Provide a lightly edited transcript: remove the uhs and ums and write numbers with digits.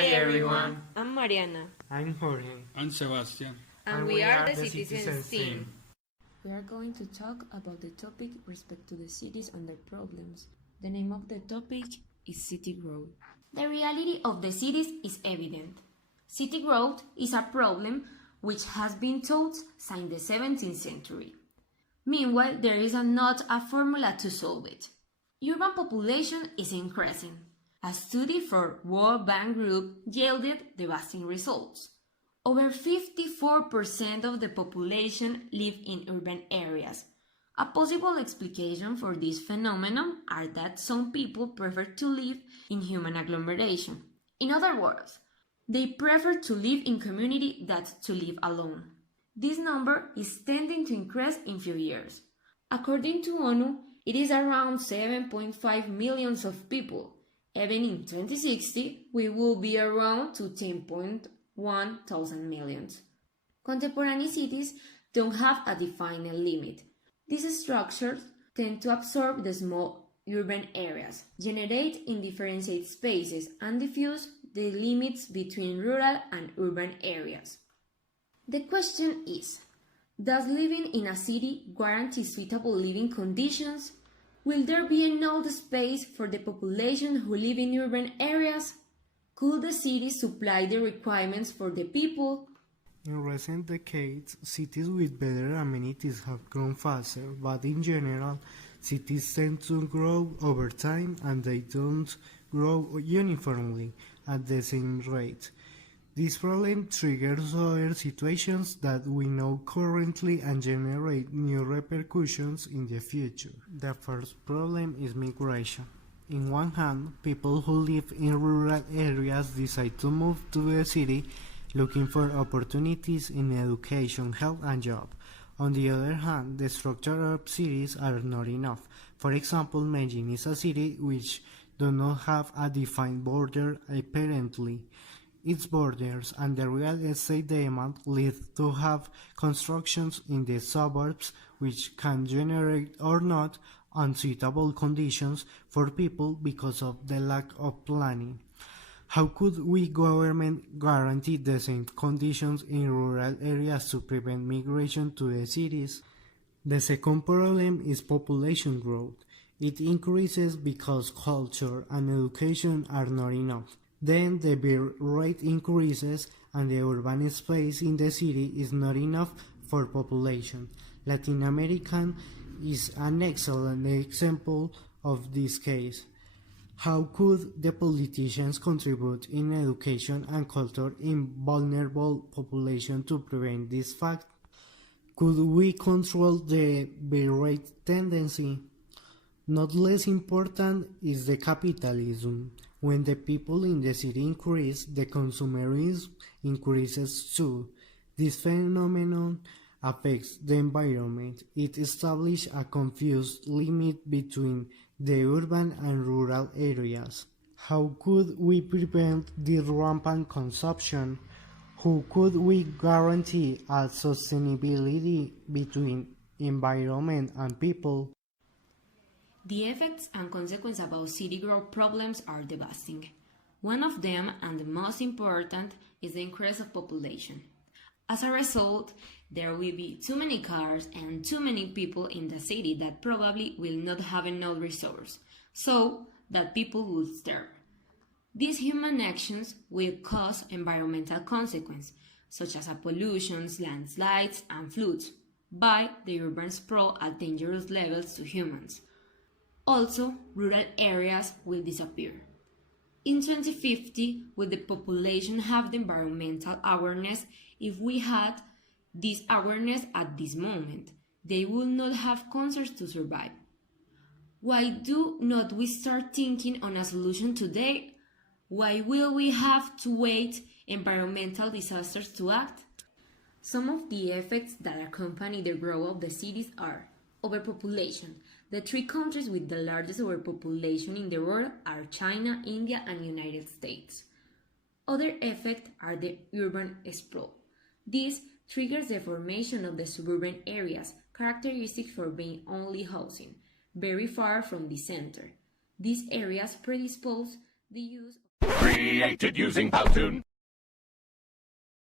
Hi everyone. I'm Mariana. I'm Jorge. I'm Sebastian. And we are the Citizens team. We are going to talk about the topic respect to the cities and their problems. The name of the topic is city growth. The reality of the cities is evident. City growth is a problem which has been taught since the 17th century. Meanwhile, there is not a formula to solve it. Urban population is increasing. A study for World Bank Group yielded devastating results. Over 54% of the population live in urban areas. A possible explanation for this phenomenon are that some people prefer to live in human agglomeration. In other words, they prefer to live in community than to live alone. This number is tending to increase in few years. According to ONU, it is around 7.5 million of people. Even in 2060, we will be around to 10.1 thousand millions. Contemporary cities don't have a defined limit. These structures tend to absorb the small urban areas, generate indifferentiated spaces, and diffuse the limits between rural and urban areas. The question is, does living in a city guarantee suitable living conditions? Will there be enough space for the population who live in urban areas? Could the city supply the requirements for the people? In recent decades, cities with better amenities have grown faster, but in general, cities tend to grow over time and they don't grow uniformly at the same rate. This problem triggers other situations that we know currently and generate new repercussions in the future. The first problem is migration. In one hand, people who live in rural areas decide to move to the city looking for opportunities in education, health and job. On the other hand, the structure of cities are not enough. For example, Medellin is a city which does not have a defined border apparently. Its borders and the real estate demand lead to have constructions in the suburbs which can generate or not unsuitable conditions for people because of the lack of planning. How could we government guarantee the same conditions in rural areas to prevent migration to the cities? The second problem is population growth. It increases because culture and education are not enough. Then the birth rate increases and the urban space in the city is not enough for population. Latin America is an excellent example of this case. How could the politicians contribute in education and culture in vulnerable population to prevent this fact? Could we control the birth rate tendency? Not less important is the capitalism. When the people in the city increase, the consumerism increases too. This phenomenon affects the environment. It establishes a confused limit between the urban and rural areas. How could we prevent the rampant consumption? How could we guarantee a sustainability between environment and people? The effects and consequences about city growth problems are devastating. One of them, and the most important, is the increase of population. As a result, there will be too many cars and too many people in the city that probably will not have enough resources, so that people will starve. These human actions will cause environmental consequences, such as pollution, landslides, and floods, by the urban sprawl at dangerous levels to humans. Also, rural areas will disappear. In 2050, will the population have the environmental awareness? If we had this awareness at this moment, they will not have concerns to survive. Why do not we start thinking on a solution today? Why will we have to wait environmental disasters to act? Some of the effects that accompany the growth of the cities are overpopulation. The three countries with the largest overpopulation in the world are China, India, and United States. Other effects are the urban sprawl. This triggers the formation of the suburban areas, characteristic for being only housing, very far from the center. These areas predispose the use of created using Powtoon.